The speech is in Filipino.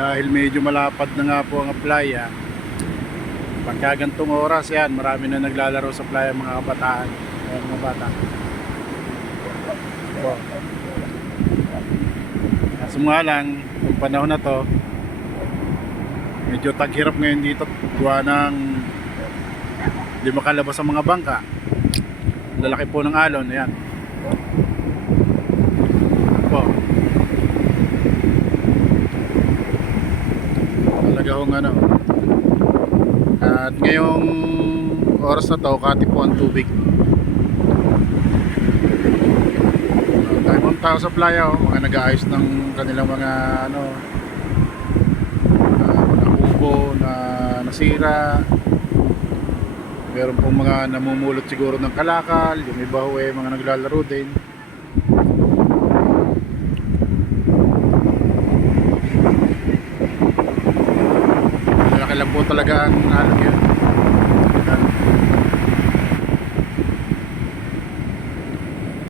Dahil medyo malapad na nga po ang playa, pagka gantong oras yan, marami na naglalaro sa playa mga kabataan, mga bata. So, kaso nga lang, yung panahon na to, medyo taghirap ngayon dito, gawa ng di makalabas ang mga bangka. Lalaki po ng alon, ayan po. Talaga hong ano. At ngayong oras na to, kati po ang tubig. Tayo mga tao sa playa, mga nag-aayos ng kanilang mga ano, mga kubo na nasira. Meron pong mga namumulot siguro ng kalakal, yung iba ho eh mga naglalaro din. Malaki lang po talaga ang alon yun.